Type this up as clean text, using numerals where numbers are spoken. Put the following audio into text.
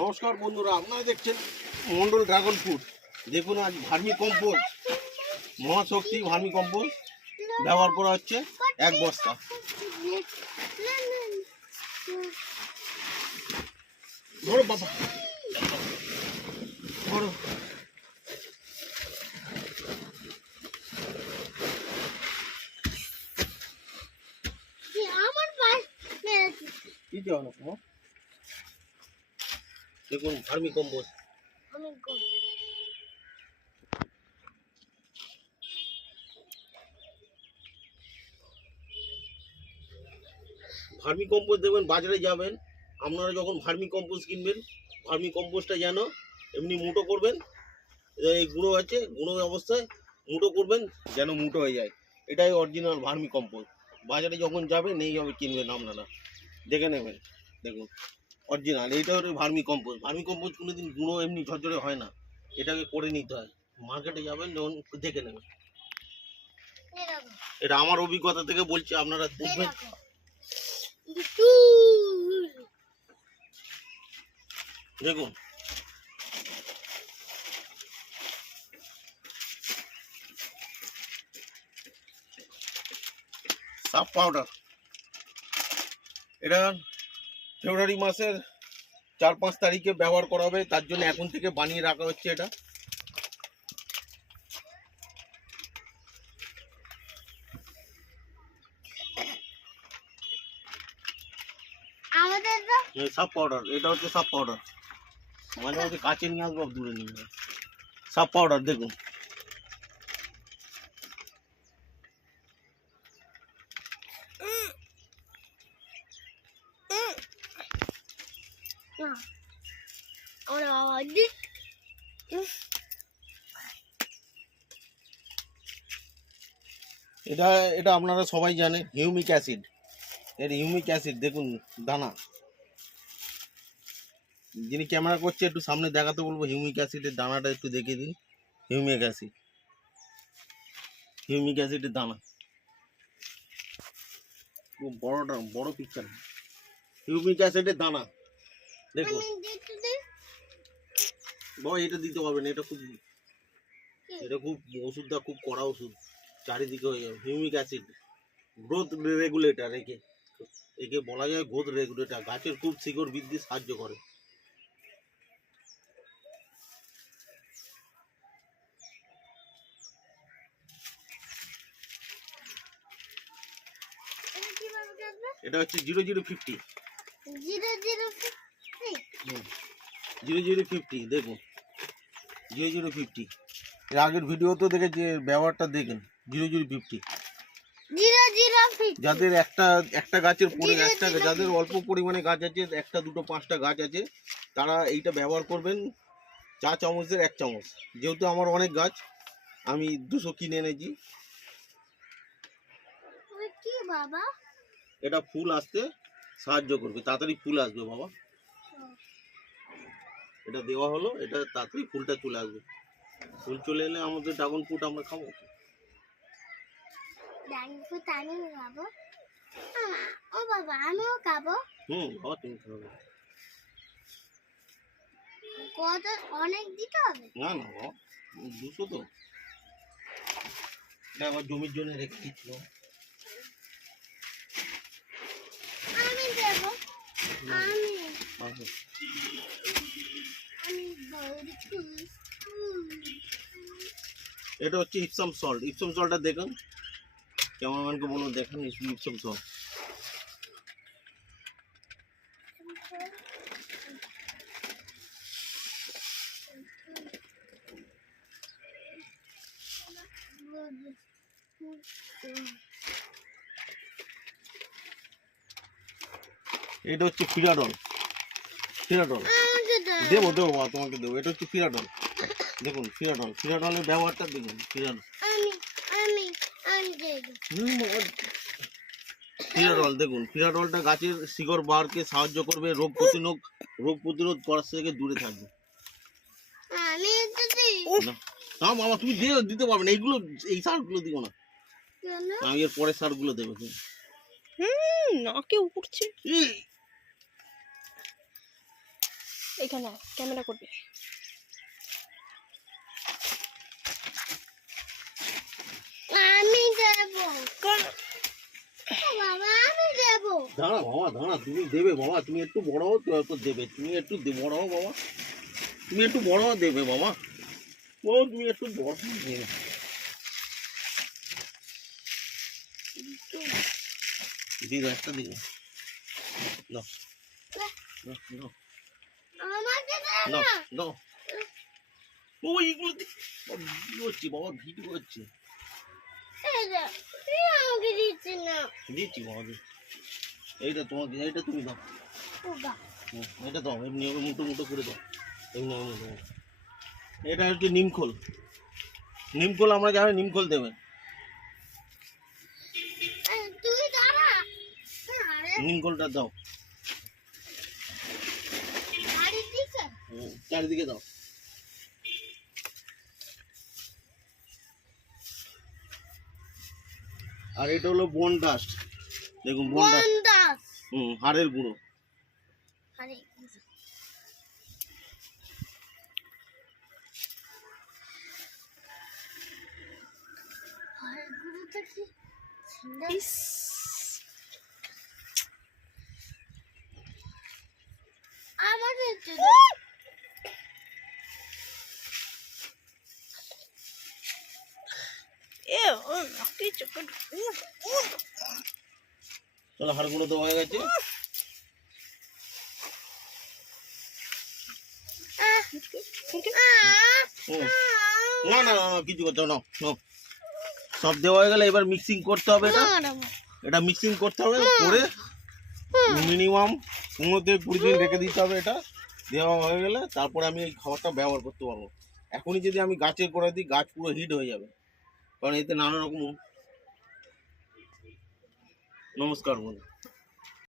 নমস্কার বন্ধুরা, আপনারা দেখছেন মন্ডল ড্রাগন ফুড। দেখুন আজ ভার্মি কম্পোস্ট, মহাশক্তি ভার্মি কম্পোস্ট ব্যবহার করা হচ্ছে 1 বস্তা। ধরো বাবা, ধরো। দেখুন ভার্মি কম্পোস্ট। ভার্মি কম্পোস্ট দেখবেন বাজারে যাবেন, আপনারা যখন ভার্মি কম্পোস্ট কিনবেন, ভার্মি কম্পোস্টটা যেন এমনি মুটো করবেন, এই গুঁড়ো আছে, গুঁড়ো অবস্থায় মুটো করবেন যেন মুটো হয়ে যায়। এটাই অরিজিনাল ভার্মি কম্পোস্ট। বাজারে যখন যাবেন এইভাবে কিনবেন, আপনারা দেখে নেবেন। দেখুন অরিজিনাল, এইটা হলো ভার্মি কম্পোস্ট। ভার্মি কম্পোস্ট কোনোদিন গুঁড়ো এমনি ঝরঝরে হয় না, এটাকে করে নিতে হয়। মার্কেটে যাবেন যখন দেখে নেবেন। এটা আমার অভিজ্ঞতা থেকে বলছি, আপনারা দেখবেন। দেখুন সাফ পাউডার, এটা ফেব্রুয়ারি মাসের 4-5 তারিখে ব্যবহার করা হবে, তার জন্য এখন থেকে বানিয়ে রাখা হচ্ছে। এটা সাফ পাউডার, এটা হচ্ছে সাফ পাউডার। মাঝে মাঝে কাছে নিয়ে আসবো, দূরে নিয়ে আসবো। সাফ পাউডার দেখুন, এটা এটা আপনারা সবাই জানেন, হিউমিক অ্যাসিড। এর হিউমিক অ্যাসিড দেখুন দানা। যিনি ক্যামেরা করছে একটু সামনে দেখাতে বলবো, হিউমিক অ্যাসিডের দানাটা একটু দেখিয়ে দিন। হিউমিক অ্যাসিড, হিউমিক অ্যাসিডের দানা খুব বড় পিকচার। হিউমিক অ্যাসিডের দানা দেখুন। বাবা এটা দিতে পারবেন, এটা খুব ওষুধটা খুব কড়া ওষুধ, চারিদিকে হয়ে যাবে। হিউমিক অ্যাসিড গ্রোথ রেগুলেটর, একে বলা যায় গ্রোথ রেগুলেটর। গাছের খুব শিকড় বৃদ্ধি সাহায্য করে। এটা হচ্ছে 0050 0050 দেখুন 0050। এর আগের ভিডিও তো দেখেছি, ব্যবহারটা দেখেন। 0050 যাদের একটা গাছের পরে যাদের অল্প পরিমাণে গাছ আছে, 1, 2, 5টা গাছ আছে, তারা এইটা ব্যবহার করবেন। 4 চামচের 1 চামচ। যেহেতু আমার অনেক গাছ, আমি 200 কিনে এনেছি। এটা ফুল আসতে সাহায্য করবে, তাড়াতাড়ি ফুল আসবে বাবা। এটা দেওয়া হলো, এটা তাড়াতাড়ি ফুলটা চলে আসবে। ফুল চলে এলে আমাদের ড্রাগন ফ্রুট আমরা খাবো। বাবা তুমি খাবে। অনেক দিতে হবে না বাবা, 200 তো। এটা আমার জমির জন্য রেখে দিচ্ছিল। আমি দেব, এটা হচ্ছে ইপসাম সল্ট। ইপসাম সল্টটা দেখুন, ক্যামেরাম্যানকে বলুন দেখেন ইপসাম সল্ট। এটা হচ্ছে ফিরাডল। দেবো তোমাকে দেবো। এটা হচ্ছে ফিরাডল। দেখুন ফিরাডলের ব্যবহারটা দেখুন। ফিরাডল দেখুন, ফিরাডলটা গাছের শিকড় বাড়কে সাহায্য করবে, রোগ প্রতিরোধ করার থেকে দূরে থাকবে। না বাবা তুমি দিতে পারবে না, এই সারগুলো দিও না। আমি এর পরের সারগুলো দেবো। নাকে উঠছে। এখানে ক্যামেরা করবি। আমি দেবো বাবা, আমি দেবো। দাঁড়া বাবা, দাঁড়া, তুমি দেবে বাবা, তুমি একটু বড় হও তো দেবে, তুমি একটু বড় হও বাবা, তুমি একটু বড় হও দেবে বাবা, ও তুমি একটু বড় হও দেবে। দিদা একটা দিন নাও নাও নাও আমাকে দে নাও না। নাও। ও এইগুলো ভিডিও হচ্ছে বাবা, ভিডিও হচ্ছে। এই যে, তুই আমাকে দিচ্ছিস না। দিচ্ছি বাবা, এইটা তোমাকে, এইটা তুমি দাও। বাবা, এটা দাও, এমনি মুটো মুটো করে দাও, এমনি মুটো মুটো। এটা হচ্ছে নিমখোল, নিমখোল আমরা জানি, নিমখোল দেবেন। তুই দাঁড়া। আরে নিমখোলটা দাও, বাড়ির দিকে। চারিদিকে দাও। আর এটা হলো বন ডাস্ট, দেখুন বন ডাস্ট, বন্দাস। হাড়ের গুঁড়ো। আরে আরে গুরুটা কি সুন্দর। ইস, আমাদের জন্য এ ও নাকি চোখে চলো, হাড় গুঁড়ো দেওয়া হয়ে গেছে। হুম। না না না, কিছু করতে হবে না, নাও। সব দেওয়া হয়ে গেলে এবার মিক্সিং করতে হবে। এটা মিক্সিং করতে হবে, করে মিনিমাম 15 থেকে 20 দিন রেখে দিতে হবে। এটা দেওয়া হয়ে গেলে তারপরে আমি এই খাবারটা ব্যবহার করতে পারবো। এখনই যদি আমি গাছে করে দিই, গাছ পুরো হিট হয়ে যাবে, কারণ এতে নানা রকম। নমস্কার বন্ধু।